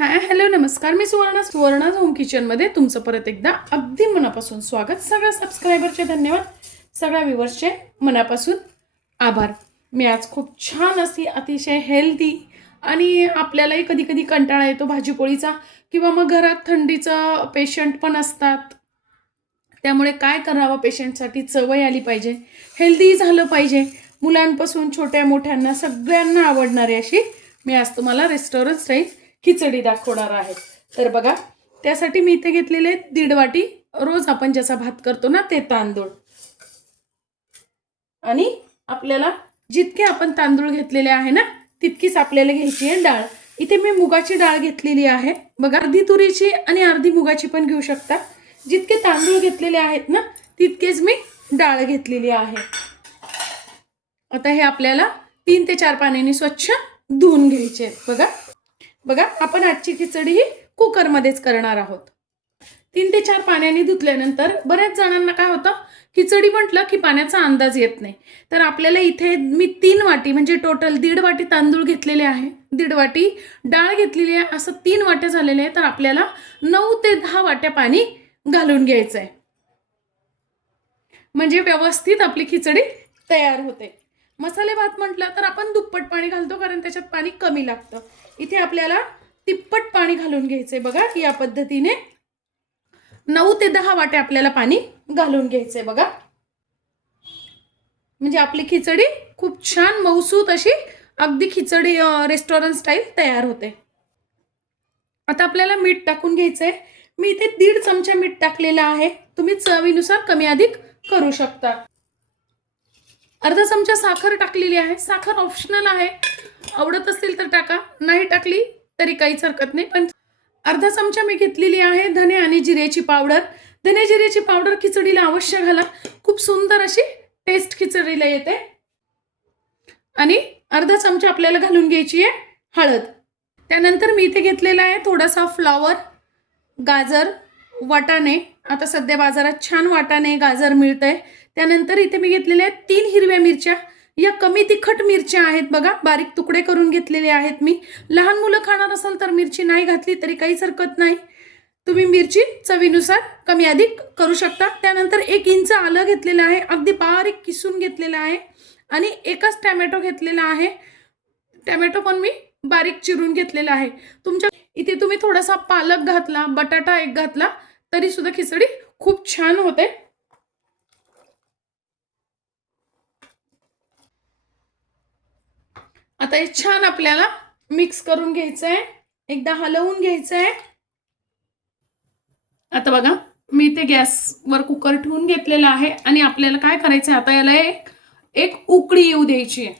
Hi hello नमस्कार. मी सुवर्णाज home किचनमध्ये तुमचं परत एकदा अगदी मनापासून स्वागत. सगळ्या सबस्क्रायबरचे धन्यवाद, सगळ्या व्ह्यूअर्सचे मनापासून आभार. मी आज खूप छान अशी अतिशय हेल्दी आणि आपल्यालाही कधी कधी कंटाळा येतो भाजीपोळीचा, किंवा मग घरात थंडीचं पेशंट पण असतात, त्यामुळे काय करावं, पेशंटसाठी सवय आली पाहिजे, हेल्दी झालं पाहिजे, मुलांपासून छोट्या मोठ्यांना सगळ्यांना आवडणारी अशी मी आज तुम्हाला रेस्टॉरंट स्टाईल खिचडी दाखवणार आहे. तर बघा, त्यासाठी मी इथे घेतलेले 1.5 वाटी रोज आपण जसा भात करतो ना ते तांदूळ. आणि आपल्याला जितके आपण तांदूळ घेतलेले आहे ना तितकीच आपल्याला घ्यायची आहे डाळ. इथे मी मुगाची डाळ घेतलेली आहे. बघा, अर्धी तुरीची आणि अर्धी मुगाची पण घेऊ शकता. जितके तांदूळ घेतलेले आहेत ना तितकेच मी डाळ घेतलेली आहे. आता हे आपल्याला 3 ते 4 पाण्याने स्वच्छ धुवून घ्यायचे आहेत. बघा बघा, आपण आजची खिचडी ही कुकरमध्येच करणार आहोत. 3 ते 4 पाण्याने धुतल्यानंतर बऱ्याच जणांना काय होतं, खिचडी म्हटलं की पाण्याचा अंदाज येत नाही. तर आपल्याला इथे मी 3 वाटी म्हणजे टोटल 1.5 वाटी तांदूळ घेतलेले आहे, 1.5 वाटी डाळ घेतलेली आहे, असं 3 वाट्या झालेले आहे. तर आपल्याला 9 ते 10 वाट्या पाणी घालून घ्यायचं आहे, म्हणजे व्यवस्थित आपली खिचडी तयार होते. मसाले भात म्हटलं तर आपण दुप्पट पाणी घालतो, कारण त्याच्यात पाणी कमी लागतं. इथे आपल्याला तिप्पट पाणी घालून घ्यायचंय. बघा, या पद्धतीने 9 ते 10 वाटे आपल्याला पाणी घालून घ्यायचंय. बघा, म्हणजे आपली खिचडी खूप छान मऊसूत अशी अगदी खिचडी रेस्टॉरंट स्टाईल तयार होते. आता आपल्याला मीठ टाकून घ्यायचंय. मी इथे 1.5 चमचा मीठ टाकलेला आहे. तुम्ही चवीनुसार कमी अधिक करू शकता. अर्धा चमचा साखर टाकलेली आहे. साखर ऑप्शनल आहे, आवडत असेल तर टाका, नाही टाकली तरी काहीच हरकत नाही. पण अर्धा चमचा मी घेतलेली आहे धने आणि जिऱ्याची पावडर. धने जिऱ्याची पावडर खिचडीला अवश्य घाला, खूप सुंदर अशी टेस्ट खिचडीला येते. आणि अर्धा चमचा आपल्याला घालून घ्यायची आहे हळद. त्यानंतर मी इथे घेतलेला आहे थोडासा फ्लॉवर, गाजर, वाटाणे. आता सध्या बाजारात छान वाटाणे गाजर मिळतंय. त्यानंतर इथे मी घेतलेल्या आहेत 3 हिरव्या मिरच्या. या कमी तिखट मिरच्या आहेत. बघा, बारीक तुकडे करून घेतलेले आहेत मी. लहान मुलं खाणार असाल तर मिरची नाही घातली तरी काहीच हरकत नाही, तुम्ही मिरची चवीनुसार कमी अधिक करू शकता. त्यानंतर 1 इंच आलं घेतलेलं आहे, अगदी बारीक किसून घेतलेलं आहे. आणि एकच टोमॅटो घेतलेला आहे. टोमॅटो पण मी बारीक चिरून घेतलेला आहे. तुमच्या इथे तुम्ही थोडासा पालक घातला, बटाटा एक घातला तरी सुद्धा खिचडी खूप छान होते. आता हे छान आपल्याला मिक्स करून घ्यायचं आहे, एकदा हलवून घ्यायचं आहे. आता बघा, मी इथे गॅसवर कुकर ठेवून घेतलेला आहे आणि आपल्याला काय करायचं आहे, आता याला एक उकळी येऊ द्यायची आहे.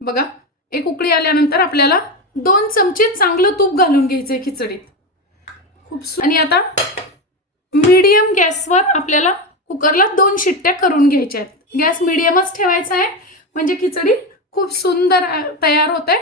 बघा, एक उकळी आल्यानंतर आपल्याला 2 चमचे चांगलं तूप घालून घ्यायचंय खिचडीत. आणि आता मीडियम गॅसवर आपल्याला कुकरला 2 शिट्ट्या करून घ्यायच्या आहेत. गॅस मीडियमच ठेवायचा आहे, म्हणजे खिचडी खूप सुंदर तयार होते.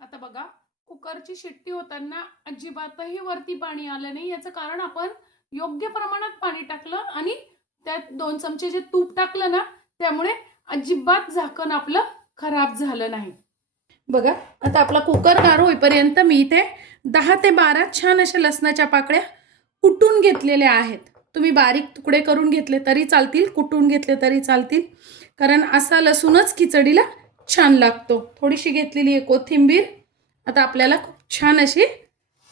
आता बघा, कुकरची शिट्टी होताना अजिबातही वरती पाणी आलं नाही. याचं कारण आपण योग्य प्रमाणात पाणी टाकलं आणि त्यात 2 चमचे जे तूप टाकलं ना, त्यामुळे अजिबात झाकण आपलं खराब झालं नाही. बघा, आता आपला कुकर गार होईपर्यंत मी इथे 10 ते 12 छान अशा लसणाच्या पाकळ्या कुटून घेतलेल्या आहेत. तुम्ही बारीक तुकडे करून घेतले तरी चालतील, कुटून घेतले तरी चालतील, कारण असा लसूणच खिचडीला छान लागतो. थोडीशी घेतलेली आहे कोथिंबीर. आता आपल्याला खूप छान अशी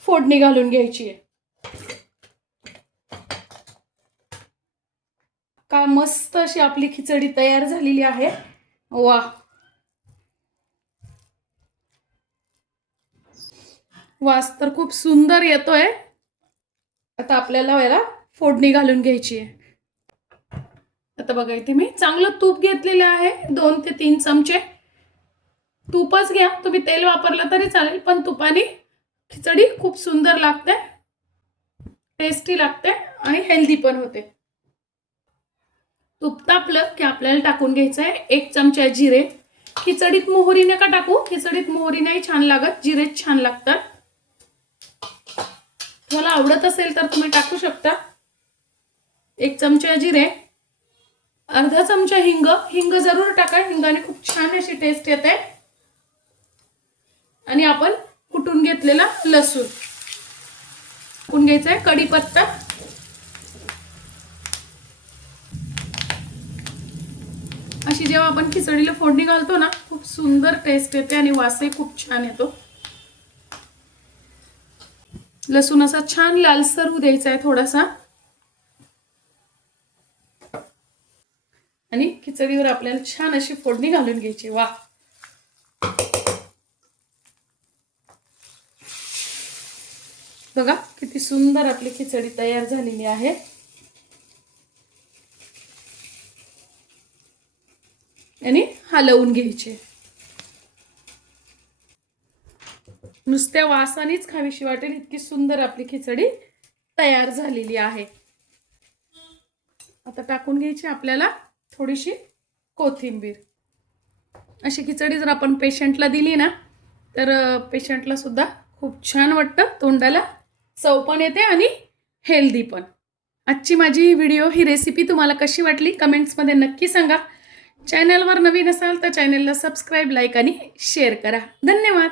फोडणी घालून घ्यायची आहे. का मस्त अशी आपली खिचडी तयार झालेली आहे. वा, वास तर खूप सुंदर येतोय. आता आपल्याला याला फोडणी घालून घ्यायची आहे. आता बघा, इथे मी चांगलं तूप घेतलेलं आहे, 2 ते 3 चमचे. तूपच घ्या, तुम्ही तेल वापरलं तरी चालेल, पण तुपाने खिचडी खूप सुंदर लागते, टेस्टी लागते आणि हेल्दी पण होते. तूप तापलं की आपल्याला टाकून घ्यायचं आहे 1 चमचा जिरे. खिचडीत मोहरी नका टाकू, खिचडीत मोहरी नाही छान लागत, जिरेच छान लागतात. तुम्हाला आवडत असेल तर तुम्ही टाकू शकता. 1 चमचा जिरे, अर्धा चमचा हिंग. हिंग जरूर टाका, हिंगाने खूप छान अशी टेस्ट येते. आणि आपण कुटून घेतलेला लसूण टाकून घ्यायचा आहे. कढीपत्ता, अशी जेव्हा आपण खिचडीला फोडणी घालतो ना, खूप सुंदर टेस्ट येते आणि वासही खूप छान येतो. लसूण असा छान लालसर होऊ द्यायचा आहे थोडासा. आणि खिचडीवर आपल्याला छान अशी फोडणी घालून घ्यायची. वा, बघा किती सुंदर आपली खिचडी तयार झालेली आहे. आणि हलवून घ्यायचे. नुसत्या वासानेच खावीशी वाटेल इतकी सुंदर आपली खिचडी तयार झालेली आहे. आता टाकून घ्यायची आपल्याला थोडीशी कोथिंबीर. अशी खिचडी जर आपण पेशंटला दिली ना, तर पेशंटला सुद्धा खूप छान वाटतं तोंडाला, चव पण येते आणि हेल्दी पण. आजची माझी व्हिडिओ ही रेसिपी तुम्हाला कशी वाटली कमेंट्समध्ये नक्की सांगा. चॅनलवर नवीन असाल तर चॅनलला सबस्क्राईब, लाईक आणि शेअर करा. धन्यवाद.